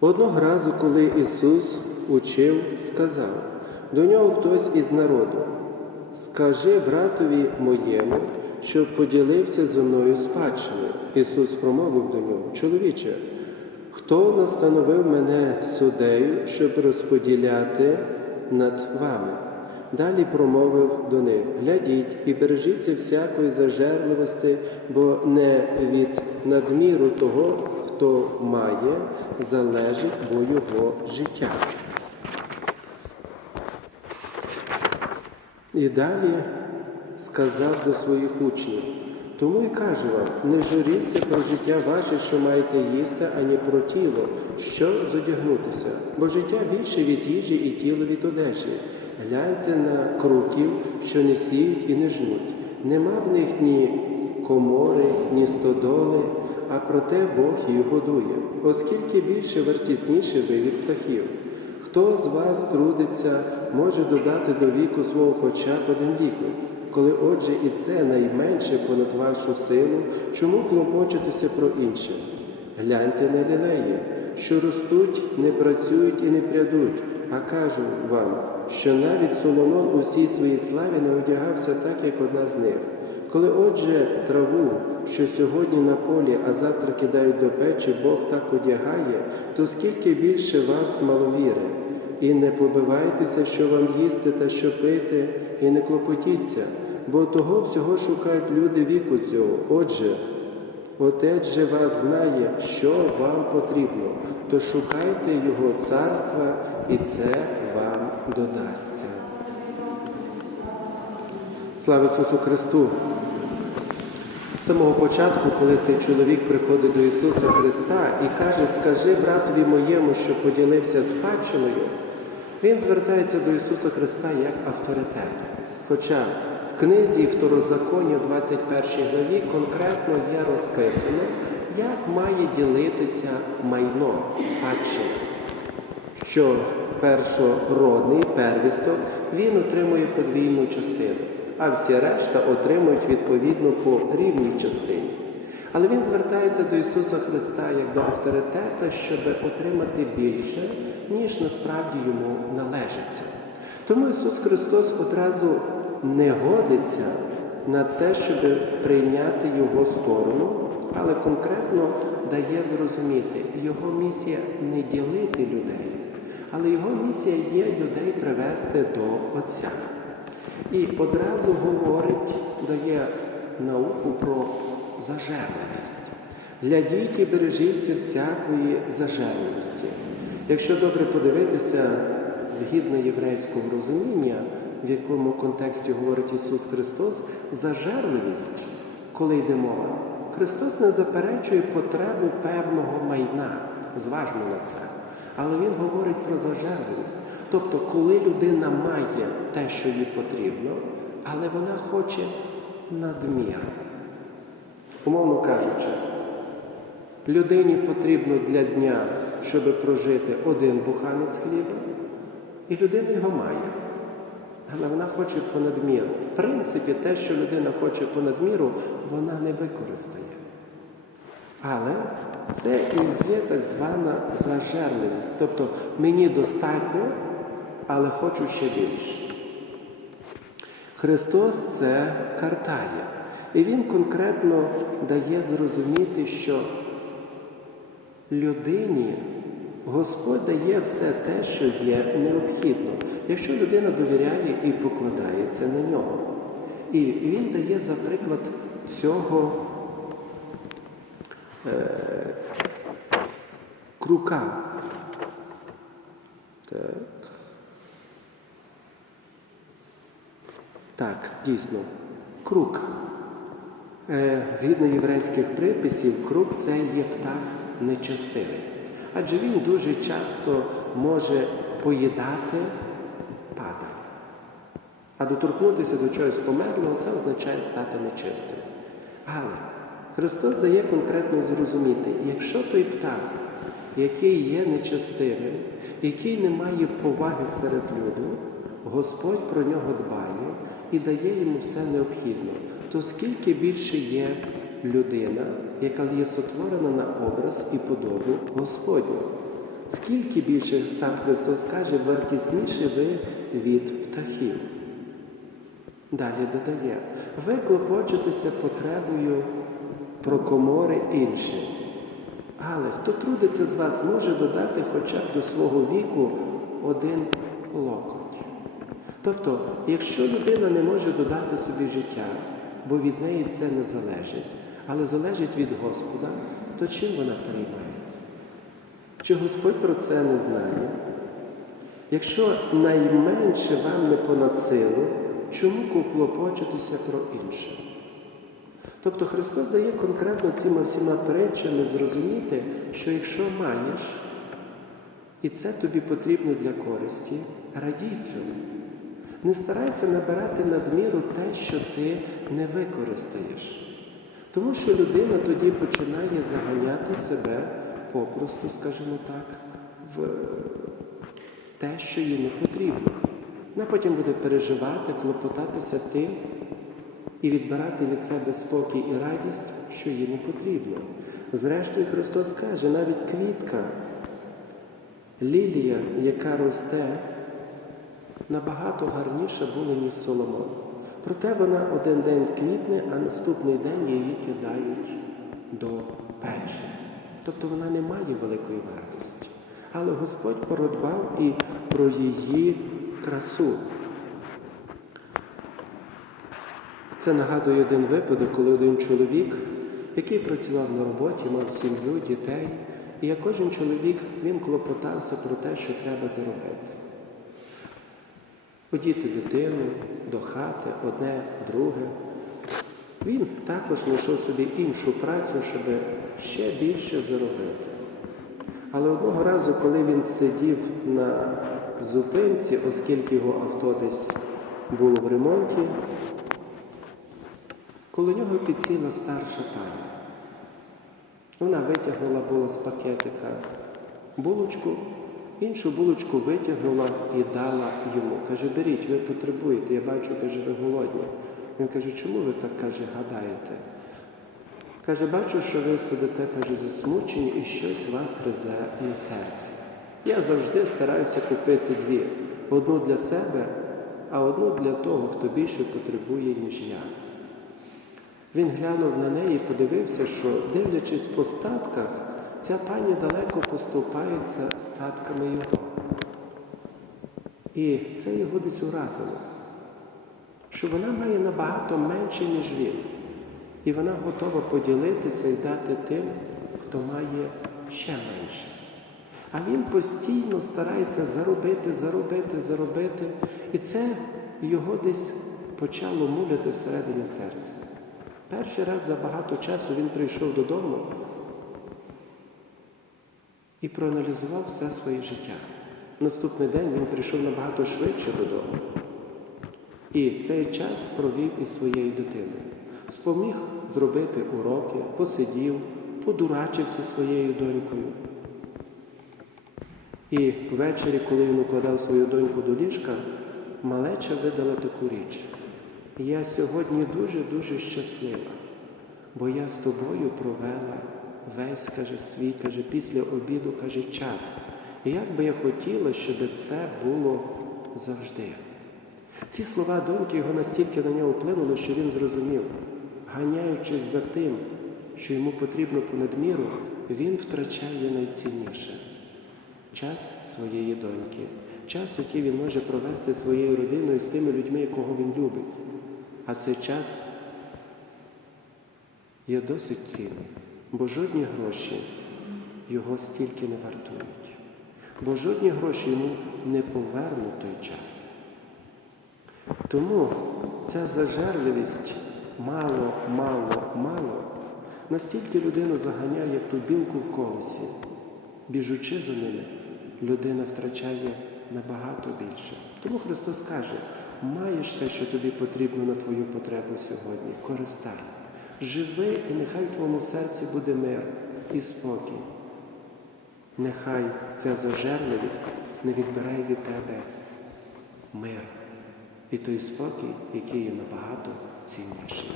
Одного разу, коли Ісус учив, сказав до нього хтось із народу, скажи братові моєму, щоб поділився зо мною спадщиною. Ісус промовив до нього, чоловіче, хто настановив мене суддею, щоб розподіляти над вами? Далі промовив до них: глядіть і бережіться всякої зажерливості, бо не від надміру того, хто має, залежить бо його життя. І далі сказав до своїх учнів, тому і кажу вам, не журіться про життя ваше, що маєте їсти, ані про тіло, що зодягнутися, бо життя більше від їжі і тіло від одежі. Гляньте на круків, що не сіють і не жнуть. Нема в них ні комори, ні стодоли, а проте Бог їх годує, оскільки більше вартісніше ви від птахів. Хто з вас трудиться, може додати до віку свого хоча б один лікоть? Коли, отже, і це найменше понад вашу силу, чому клопочетеся про інше? Гляньте на лілеї, що ростуть, не працюють і не прядуть, а кажу вам, що навіть Соломон у всій своїй славі не одягався так, як одна з них. Коли, отже, траву, що сьогодні на полі, а завтра кидають до печі, Бог так одягає, то скільки більше вас маловіри, і не побивайтеся, що вам їсти та що пити, і не клопотіться, бо того всього шукають люди віку цього. Отже, Отець же вас знає, що вам потрібно, то шукайте Його царства, і це вам додасться. Слава Ісусу Христу! Самого початку, коли цей чоловік приходить до Ісуса Христа і каже, скажи братові моєму, що поділився спадщиною, він звертається до Ісуса Христа як авторитет. Хоча в книзі Второзаконня, 21 главі, конкретно є розписано, як має ділитися майно спадщини, що першородний первісток він отримує подвійну частину а всі решта отримують відповідно по рівній частині. Але він звертається до Ісуса Христа як до авторитета, щоб отримати більше, ніж насправді йому належиться. Тому Ісус Христос одразу не годиться на це, щоб прийняти Його сторону, але конкретно дає зрозуміти, Його місія не ділити людей, але Його місія є людей привести до Отця. І одразу говорить, дає науку про зажерливість. Глядіть і бережіться всякої зажерливості. Якщо добре подивитися, згідно єврейського розуміння, в якому контексті говорить Ісус Христос, зажерливість, коли йде мова, Христос не заперечує потребу певного майна. Зважмо на це. Але Він говорить про зажерливість. Тобто, коли людина має те, що їй потрібно, але вона хоче надміру. Умовно кажучи, людині потрібно для дня, щоб прожити один буханець хліба, і людина його має. Але вона хоче понад міру. В принципі, те, що людина хоче понад міру, вона не використає. Але це і є так звана зажерливість. Тобто мені достатньо, але хочу ще більше. Христос це картає. І Він конкретно дає зрозуміти, що людині Господь дає все те, що є необхідно, якщо людина довіряє і покладається на нього. І Він дає, за приклад, цього е, крука. Так. Так, дійсно, крук. Е, Згідно єврейських приписів, крук це є птах нечестивий. Адже він дуже часто може поїдати падаль. А доторкнутися до чогось померлого це означає стати нечистим. Але Христос дає конкретно зрозуміти, якщо той птах, який є нечестивим, який не має поваги серед люду, Господь про нього дбає і дає йому все необхідне, то скільки більше є людина, яка є сотворена на образ і подобу Господню. Скільки більше сам Христос каже, вартісніші ви від птахів. Далі додає, ви клопочетеся потребою про комори інші. Але хто трудиться з вас, може додати хоча б до свого віку один локоть. Тобто, якщо людина не може додати собі життя, бо від неї це не залежить, але залежить від Господа, то чим вона переймається? Чи Господь про це не знає? Якщо найменше вам не понад силу, чому клопочетеся про інше? Тобто Христос дає конкретно цими всіма притчами зрозуміти, що якщо маєш, і це тобі потрібно для користі, радій цьому. Не старайся набирати надміру те, що ти не використаєш. Тому що людина тоді починає заганяти себе попросту, скажімо так, в те, що їй не потрібно. Вона потім буде переживати, клопотатися тим і відбирати від себе спокій і радість, що їй не потрібно. Зрештою, Христос каже, навіть квітка, лілія, яка росте, набагато гарніша була, ніж Соломон. Проте вона один день квітне, а наступний день її кидають до печі. Тобто вона не має великої вартості. Але Господь породбав і про її красу. Це нагадує один випадок, коли один чоловік, який працював на роботі, мав сім'ю, дітей, і як кожен чоловік він клопотався про те, що треба заробити. Одіти дитину до хати, одне, друге. Він також знайшов собі іншу працю, щоб ще більше заробити. Але одного разу, коли він сидів на зупинці, оскільки його авто десь було в ремонті, коло нього підсіла старша пані. Вона витягнула була з пакетика булочку, іншу булочку витягнула і дала йому. Каже, беріть, ви потребуєте, я бачу, каже, ви голодні. Він каже, чому ви так каже, гадаєте? Каже, бачу, що ви сидите, каже, засмучені і щось вас гризе на серці. Я завжди стараюся купити дві: одну для себе, а одну для того, хто більше потребує, ніж я. Він глянув на неї і подивився, що, дивлячись по статках, ця пані далеко поступається статками його. І це його десь уразило, що вона має набагато менше, ніж він. І вона готова поділитися і дати тим, хто має ще менше. А він постійно старається заробити, заробити, заробити. І це його десь почало муляти всередині серця. Перший раз за багато часу він прийшов додому і проаналізував все своє життя. Наступний день він прийшов набагато швидше додому. І цей час провів із своєю дитиною. Споміг зробити уроки, посидів, подурачився своєю донькою. І ввечері, коли він укладав свою доньку до ліжка, малеча видала таку річ. Я сьогодні дуже-дуже щаслива, бо я з тобою провела весь, каже, свій, каже, після обіду, каже, час. І як би я хотіла, щоб це було завжди. Ці слова доньки його настільки на нього вплинули, що він зрозумів, ганяючись за тим, що йому потрібно понад міру, він втрачає найцінніше час своєї доньки, час, який він може провести своєю родиною з тими людьми, якого він любить. А цей час є досить цінний, бо жодні гроші його стільки не вартують, бо жодні гроші йому не повернуть той час. Тому ця зажерливість мало, мало, мало настільки людину заганяє ту білку в колесі. Біжучи за ними, людина втрачає набагато більше. Тому Христос каже, маєш те, що тобі потрібно на твою потребу сьогодні, користай. Живи, і нехай в твоєму серці буде мир і спокій. Нехай ця зажерливість не відбирає від тебе мир і той спокій, який є набагато цінніший.